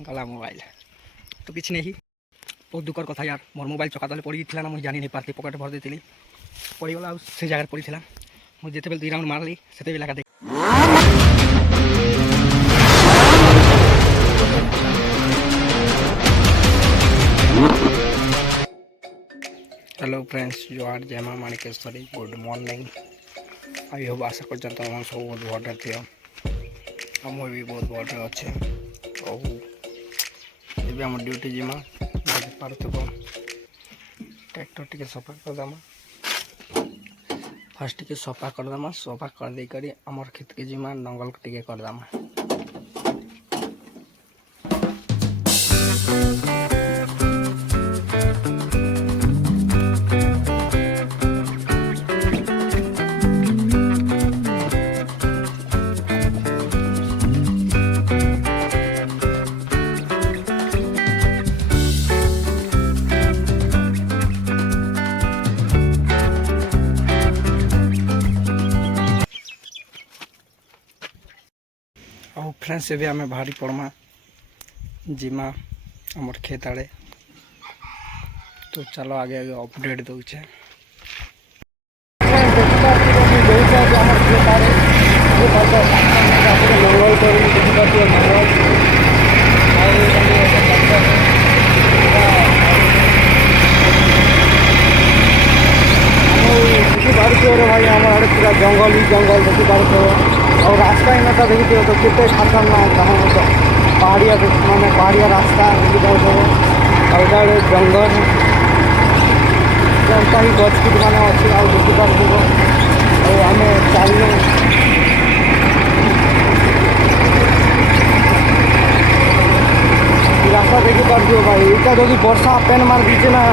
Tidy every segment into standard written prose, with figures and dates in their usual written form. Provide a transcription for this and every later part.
गला मोबाइल तो किसी नहीं बहुत दुखर कथा यार मोर मोबाइल चका तले पड़ी ना मुझे जानी नहीं पारती पकेट भर देती पड़गला से जगह पड़ा मुझे जिते बेले 2 राउंड मारली से लगा देख। हेलो फ्रेंड्स जोहार जय मां Manikeshwari good morning I hope आशा कर सब बहुत भरे थी आम भी बहुत भरे अच्छे ये आम ड्यूटी जीमा पार्थब ट्रैक्टर टी सफा करदमा फास्ट टी सफा करदमा सफा कर दे करी आमर खेत के जीमा नंगल टी करदमा। और फ्रेंड्स भी आम भारी पड़मा जिमा आमर खेत आड़े तो चलो आगे आगे अपडेट दूचे। भाई हमारे पूरा जंगल ही जंगल देखी पार्थ और रास्ता ही नता देखी तो कितने खातर ना कहाँ तो पहाड़िया माने पहाड़िया रास्ता देखी पार्थ और इधर जंगल जनता ही गछकुट मान अच्छे और देखी पार्थ और आम चलू रास्ता देखी पार्थ भाई यहाँ जो वर्षा पेन मार दीचे ना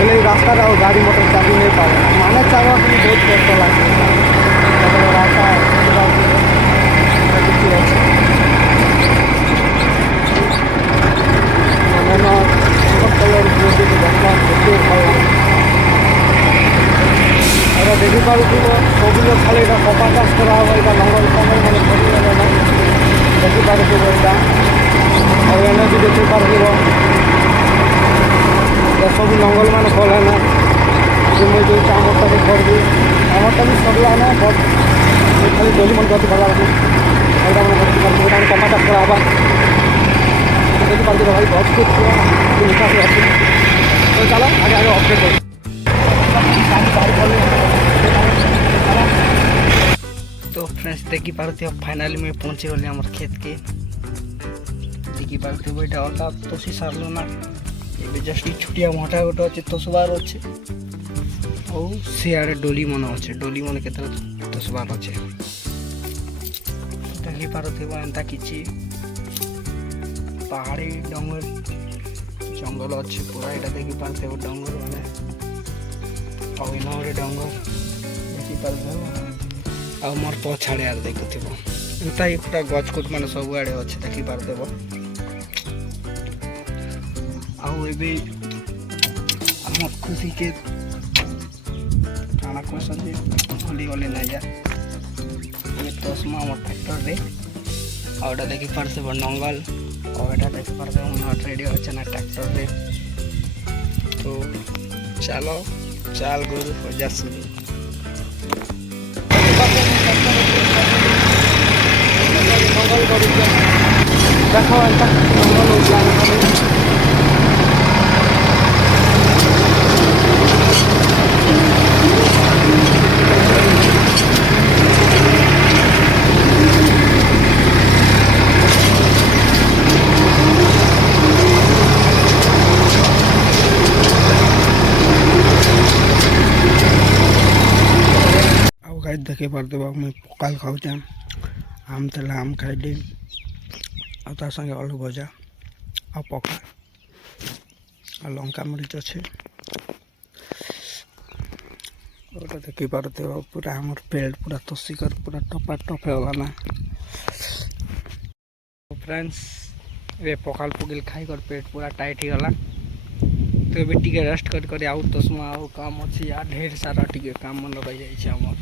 हेल्ले रास्ता गाड़ी मोटर चली नहीं पाए माने चलवा बहुत कष्ट लगे रास्ता देखी पार सब लोग खाली कपा चाष करा लंगल फंगल मैंने देखी पार और एने भी देखी पार सब लंगल मान भल है मुझे जो आमरटा भी करबी आमरटा भी सरला ना बट खाली डोली मन गति भला कमा चाष करा देखी पार्टी भाई बहुत कुछ निकास अच्छे तो चलो आगे आगे अपडेट तो फ्रेंड्स देखी पार्टी फाइनाली में पहुँचे गली आम खेत के देखी पार्टी बईटा अलगा तोसी सारल ना ये जस्ट छुटिया मोटा गोटे अच्छे तोसबार अच्छे और सियाड़े डोली मन अच्छे डोली मन के तोसबार अच्छे देखी पार्थिव एंता किसी पहाड़ी डंगर जंगल अच्छे पूरा यहाँ देखी पार्थिव डंगर मैंने और इन गोटे डंगर देखी पार्थिव आ मोर पछाड़े आर देखुव एंता ही पूरा गछकुट मान सब आड़े अच्छे देखी पार्थिव आउ ए आम खुशी के काना कहते भूली गले ना यार ये तस्मा आम ट्रैक्टर रे और देखी पार्थे नंगल और यहाँ देखी पार्थे नट रेडी अच्छे ना ट्रैक्टर रे तो चलो चाल गुरु हो जा शुरू देखो नंगल देखे पार्थे मुझे पकाल खाऊचे आम तेल आम खाइली आर संगे आलू भजा आ पका आ लंका मरीच अच्छे गोटे देखी पार्थे पूरा आम पेड़ पूरा तसिकर पूरा टपा टप होगा फ्रेंड्स ये पकाल पुकिल खाई कर पेट पूरा टाइट ही गला तो ये टी रेस्ट कर आउ तस्मा आउ काम अच्छी आ ढेर सारा टी काम मन रही जाए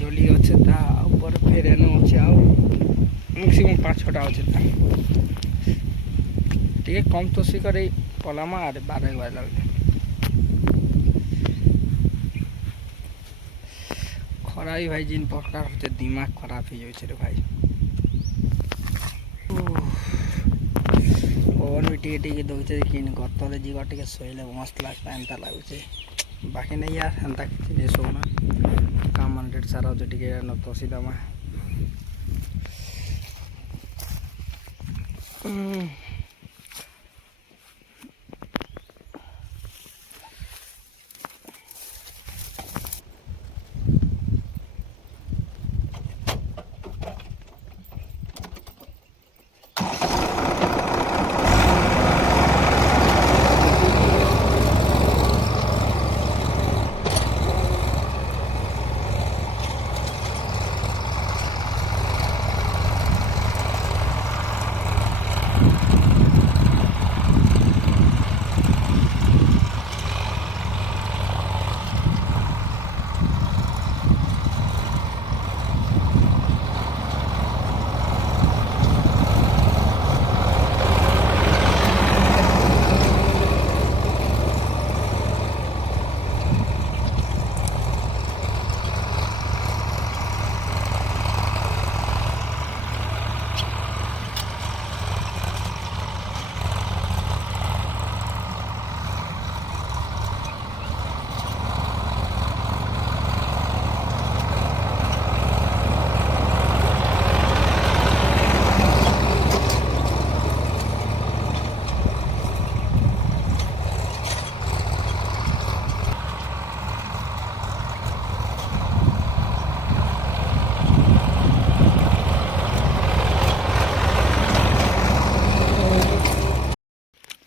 डोली अच्छे ऊपर फेर एने अच्छे मैक्सिमम 5-6टा अच्छे टे कम तोसी कर पलामा आरे 12 बजला खरा भी भाई जिन प्रकार होते दिमाग खराब हो जाए रे भाई पवन भी टे दौचे कि गतले जीवा टे शोले मस्त लगता एंता लगुचे बाकी नहीं यार एंता किसी नहीं सोना काम मन डेट सारा हो टे न तोसी दमा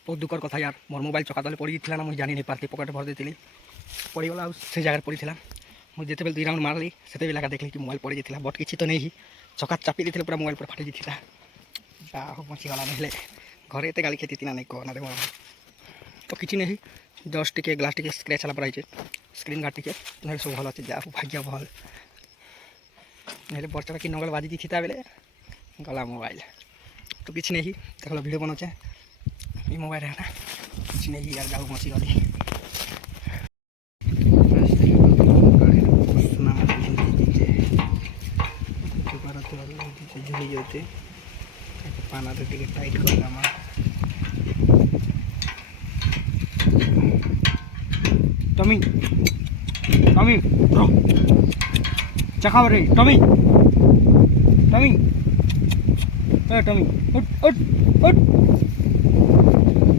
बहुत दुखर कथा यार मोर मोबाइल चका तले पड़ी ना मुझे जानी नहीं पारती पकेट भर देती पड़ीगला से जगह पड़ा मुझे जिते बेल 2 राउंड मारली से बेला देखली कि मोबाइल पड़ी जाता बट किसी तो नहीं चका चापी दी पूरा मोबाइल पर फाटी जाता जा बचीगला नहीं घरे एत गाड़ी खेती ना नहीं कहना मोर तो किसी नहीं जस्ट टे ग्लास टे स्क्रेच वाला पड़ाई स्क्रीन गार्ड टे ना सब भल अच्छे जा भाग्य भल ना बर्चा कि नगल बाजी थी बेले गला मोबाइल तो किसी नहीं देख भिडियो बनाचे ये मोबाइल है ना कुछ नहीं यार जाओ मची गली झुली जाते पाना तो टिके टाइट कर टमी टमी चखा रे टमी टमी टमी उठ उठ उठ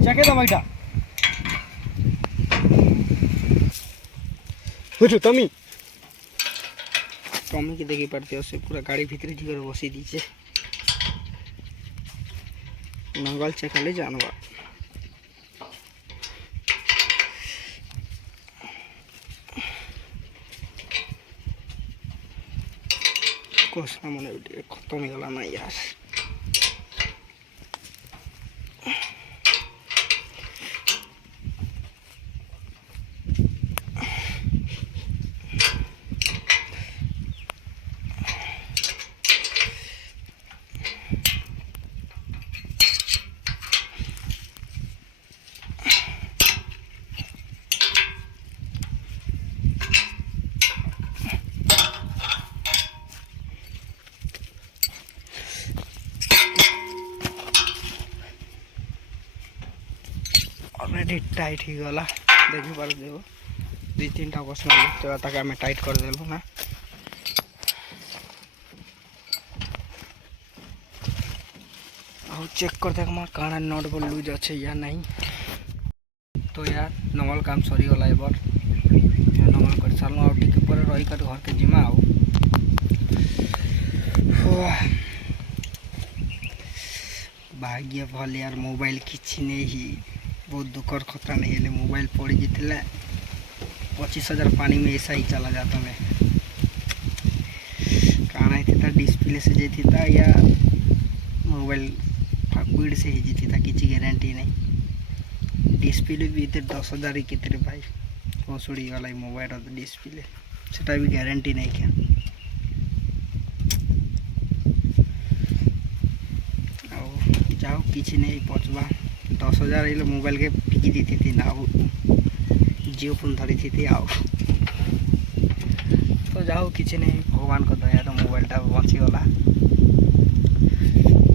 चखे दो भाईटा टमी टमी की देखी पड़ते से पूरा गाड़ी भीतर जी बसी दीचे नंगल चेकाले जानवा कोसना मन खत्म हो गला ना यार ऑलरेडी टाइट ही गला देखी पार देव 2-3टा बसना तक आम टाइट कर देलु ना चेक कर देख काना नट बोल लूज अच्छे या नहीं तो यार नॉर्मल काम सरी गला ए बार नॉर्मल कर साल आ टिके पर रही कर घर के जिमा आओ भाग्य भल यार मोबाइल किसी नहीं बहुत दुखर खतरा नहीं है मोबाइल पड़ी जाता 25,000 पानी में ऐसा ही चला जाता मैं काना था डिस्प्ले से जाती था या मोबाइल फाकुड़ से ही जीती था किसी गारंटी नहीं डिस्प्ले भी 10,000 कितने भाई पसुड़ी गला मोबाइल डिस्प्ले से भी गारंटी नहीं क्या जाओ किसी नहीं पहुँचवा 10,000 ये मोबाइल के फिकी दी थी ना जियो फोन धरी थी आओ तो जाओ किसी नहीं भगवान को दया तो मोबाइलटा बचिगला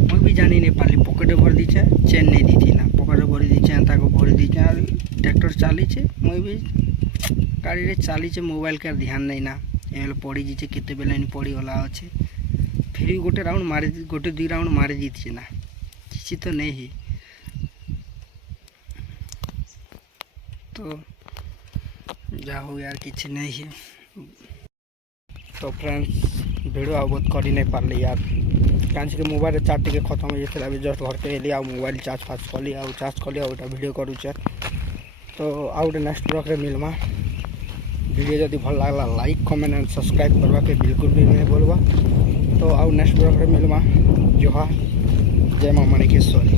मुई भी जानी नहीं पाली पकेटे भर दीचे चेन नहीं दी थी ना पकेटे भरी दीचे एंता को भरी दीचे और ट्रैक्टर चलीचे मुई भी गाड़ी रे चलीचे मोबाइल के ध्यान नहीं ना एल पड़ी जीचे केते बेला इन पड़ी गला अच्छे फिर गोटे राउंड मारी गोटे 2 राउंड मारी जीती ना किसी तो नहीं ही तो जाओ यार किसी नहीं है तो फ्रेंड्स वीडियो आ बहुत करी नहीं पार्ली यार कहीं के मोबाइल चार्ज टे खत्म हो जाता अभी जस्ट घर के एली मोबाइल चार्ज फास्ट कली चार्ज कली वीडियो करुचे तो आउ गए नेक्स्ट ब्लॉग रे मिलमा वीडियो जदि भल लगला लाइक कमेंट एंड सब्सक्राइब करवा के बिल्कुल भी नहीं बोलवा तो आउ नेक्स्ट ब्लॉग रे मिलमा जोहार जय मां माणिकेश्वरी।